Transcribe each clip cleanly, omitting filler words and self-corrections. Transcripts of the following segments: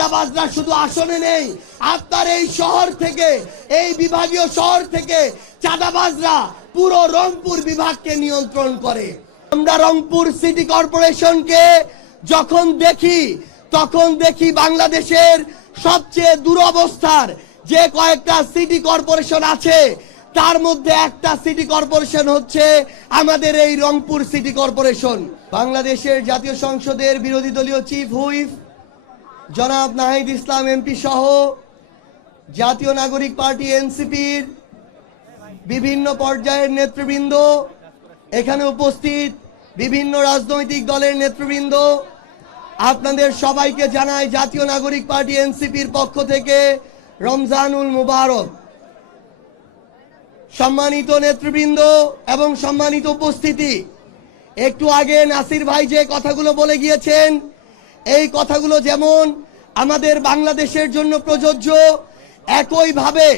চাঁদাবাজরা শুধু আসনে নেই, আপনার এই শহর থেকে, এই বিভাগীয় শহর থেকে চাঁদাবাজরা পুরো রংপুর বিভাগকে নিয়ন্ত্রণ করে। আমরা রংপুর সিটি কর্পোরেশনকে যখন দেখি তখন দেখি বাংলাদেশের সবচেয়ে দুরবস্থার যে কয়েকটা সিটি কর্পোরেশন আছে তার মধ্যে একটা সিটি কর্পোরেশন হচ্ছে আমাদের এই রংপুর সিটি কর্পোরেশন। বাংলাদেশের জাতীয় সংসদের বিরোধী দলীয় চিফ হুইপ জনাব নাহিদ ইসলাম এমপি সহ জাতীয় নাগরিক পার্টি এনসিপির বিভিন্ন পর্যায়ের নেতৃবৃন্দ, এখানে উপস্থিত বিভিন্ন রাজনৈতিক দলের নেতৃবৃন্দ, আপনাদের সবাইকে জানাই জাতীয় নাগরিক পার্টি এনসিপির পক্ষ থেকে রমজানুল মুবারক। সম্মানিত নেতৃবৃন্দ এবং সম্মানিত উপস্থিতি, একটু আগে নাসির ভাই যে কথাগুলো বলে গিয়েছেন এই কথাগুলো যেমন আমাদের বাংলাদেশের জন্য প্রযোজ্য, একইভাবে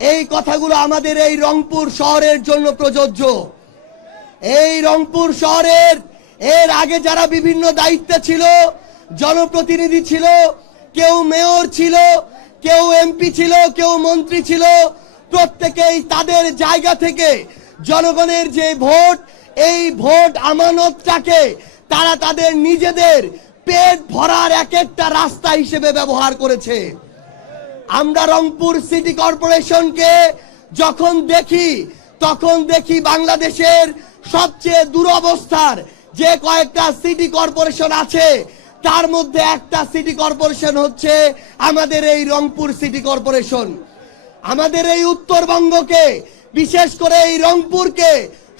এই কথাগুলো আমাদের এই রংপুর শহরের জন্য প্রযোজ্য। এই রংপুর শহরের এর আগে যারা বিভিন্ন দায়িত্বে ছিল, জনপ্রতিনিধি ছিল, কেউ মেয়র ছিল, কেউ এমপি ছিল, কেউ মন্ত্রী ছিল, প্রত্যেকেই তাদের জায়গা থেকে জনগণের যে ভোট, এই ভোট আমানতটাকে তারা তাদের নিজেদের পেট ভরার এক একটা রাস্তা হিসেবে ব্যবহার করেছে। আমরা রংপুর সিটি কর্পোরেশনকে যখন দেখি তখন দেখি বাংলাদেশের সবচেয়ে দুরবস্থার যে কয়েকটা সিটি কর্পোরেশন আছে তার মধ্যে একটা সিটি কর্পোরেশন হচ্ছে আমাদের এই রংপুর সিটি কর্পোরেশন। আমাদের এই উত্তরবঙ্গকে, বিশেষ করে এই রংপুরকে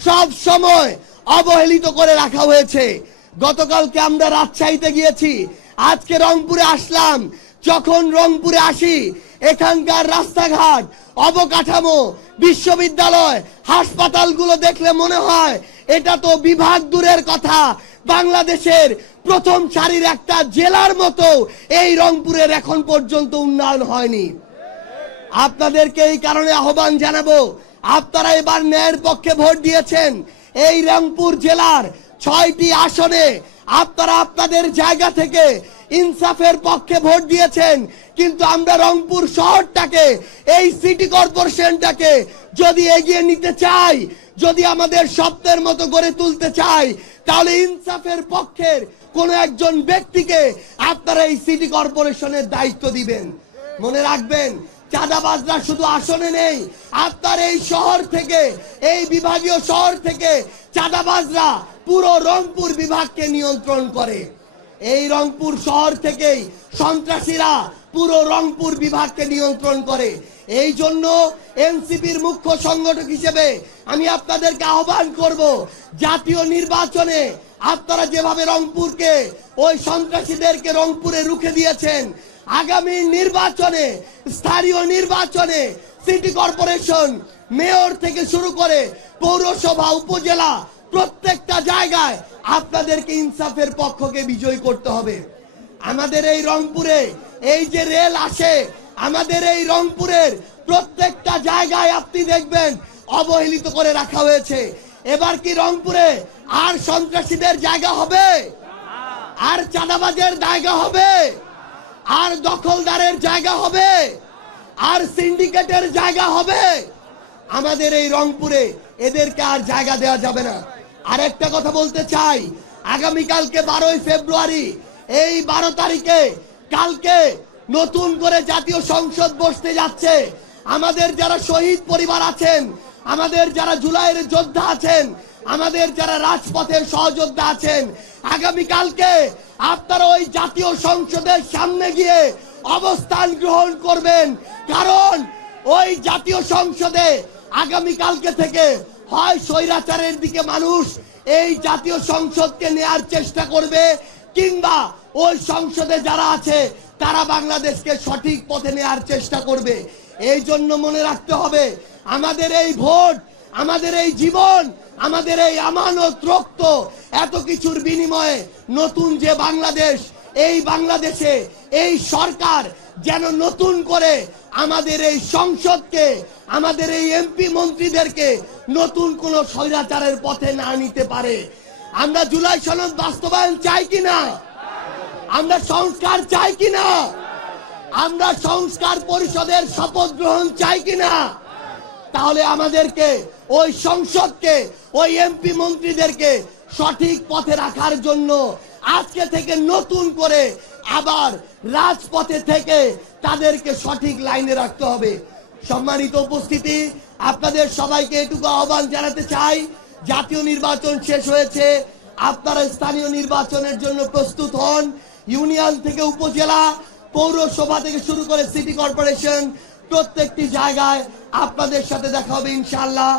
সব সময় অবহেলিত করে রাখা হয়েছে। গতকালকে আমরা রাজশাহীতে গিয়েছি, আজকে রংপুরে আসলাম। যখন রংপুরে আসি এখানকার রাস্তাঘাট, অবকাঠামো, বিশ্ববিদ্যালয়, হাসপাতালগুলো দেখলে মনে হয় এটা তো বিভাগ দূরের কথা, বাংলাদেশের প্রথম সারির একটা জেলার মতো এই রংপুরের এখন পর্যন্ত উন্নয়ন হয়নি। আপনাদেরকে এই কারণে আহ্বান জানাবো, আপনারা এবার ন্যায়ের পক্ষে ভোট দিয়েছেন। এই রংপুর জেলার 6টি আসনে আপনারা আপনাদের জায়গা থেকে ইনসাফের পক্ষে ভোট দিয়েছেন, কিন্তু আমরা রংপুর শহরটাকে, এই সিটি কর্পোরেশনটাকে যদি এগিয়ে নিতে চাই, যদি আমাদের স্বপ্নের মতো গড়ে তুলতে চাই, তাহলে ইনসাফের পক্ষের কোন একজন ব্যক্তিকে আপনারা এই সিটি কর্পোরেশনের দায়িত্ব দিবেন। মনে রাখবেন, চাঁদাবাজরা শুধু আসনে নেই, আপনার এই শহর থেকে, এই বিভাগীয় শহর থেকে চাঁদাবাজরা পুরো রংপুর বিভাগকে নিয়ন্ত্রণ করে। এই রংপুর শহর থেকেই সন্ত্রাসীরা পুরো রংপুর বিভাগকে নিয়ন্ত্রণ করে। এই জন্য এনসিপির মুখ্য সংগঠক হিসেবে আমি আপনাদেরকে আহ্বান করব, জাতীয় নির্বাচনে আপনারা যেভাবে রংপুরকে, ওই সন্ত্রাসীদেরকে রংপুরে রুখে দিয়েছেন, আগামী নির্বাচনে, স্থানীয় নির্বাচনে সিটি কর্পোরেশন, মেয়র থেকে শুরু করে পৌরসভা, উপজেলা, প্রত্যেকটা জায়গায় আপনাদেরকে ইনসাফের পক্ষকে বিজয় করতে হবে। আমাদের এই রংপুরে এই যে রেল আসে, আমাদের এই রংপুরের প্রত্যেকটা জায়গায় আপনি দেখবেন অবহেলিত করে রাখা হয়েছে। এবার কি রংপুরে আর সন্ত্রাসীদের জায়গা হবে? আর চাঁদাবাজের জায়গা হবে? আর দখলদারের জায়গা হবে? আর সিন্ডিকেটের জায়গা হবে? আমাদের এই রংপুরে এদেরকে আর জায়গা দেওয়া যাবে না। আরেকটা কথা বলতে চাই, আগামীকালকে 12ই ফেব্রুয়ারি, এই 12 তারিখে কালকে নতুন করে জাতীয় সংসদ বসতে যাচ্ছে। আমাদের যারা শহীদ পরিবার আছেন, আমাদের যারা জুলাইয়ের যোদ্ধা আছেন, আমাদের যারা রাজপথের সহযোদ্ধা আছেন, আগামীকালকে আপনারা ওই জাতীয় সংসদের সামনে গিয়ে অবস্থান গ্রহণ করবেন। কারণ ওই জাতীয় সংসদে আগামীকালকে থেকে হয় স্বৈরাচারের দিকে মানুষ এই জাতীয় সংসদকে নেয়ার চেষ্টা করবে, কিংবা ওই সংসদে যারা আছে তারা বাংলাদেশকে সঠিক পথে নেয়ার চেষ্টা করবে। এই জন্য মনে রাখতে হবে, আমাদের এই ভোট, আমাদের এই জীবন, আমাদের এই আমানত, রক্ত, এত কিছুর বিনিময়ে নতুন যে বাংলাদেশ, এই বাংলাদেশে এই সরকার যেন নতুন করে আমাদের এই সংসদকে, আমাদের এই এমপি মন্ত্রীদেরকে নতুন কোন স্বৈরাচারের পথে না নিতে পারে। আমরা জুলাই সনদ বাস্তবায়ন চাই কিনা? আমরা সংস্কার চাই কিনা? আমরা সংস্কার পরিষদের শপথ গ্রহণ চাই কিনা? তাহলে আমাদেরকে ওই সংসদকে, ওই এমপি মন্ত্রীদেরকে সঠিক পথে রাখার জন্য আজকে থেকে নতুন করে আবার রাজপথে থেকে তাদেরকে সঠিক লাইনে রাখতে হবে। সম্মানিত উপস্থিতি, আপনাদের সবাইকে এটুকু আহ্বান জানাতে চাই, জাতীয় নির্বাচন শেষ হয়েছে, আপনারা স্থানীয় নির্বাচনের জন্য প্রস্তুত হন। ইউনিয়ন থেকে উপজেলা, পৌরসভা থেকে শুরু করে সিটি কর্পোরেশন, প্রত্যেকটি জায়গায় আপনাদের সাথে দেখা হবে ইনশাআল্লাহ।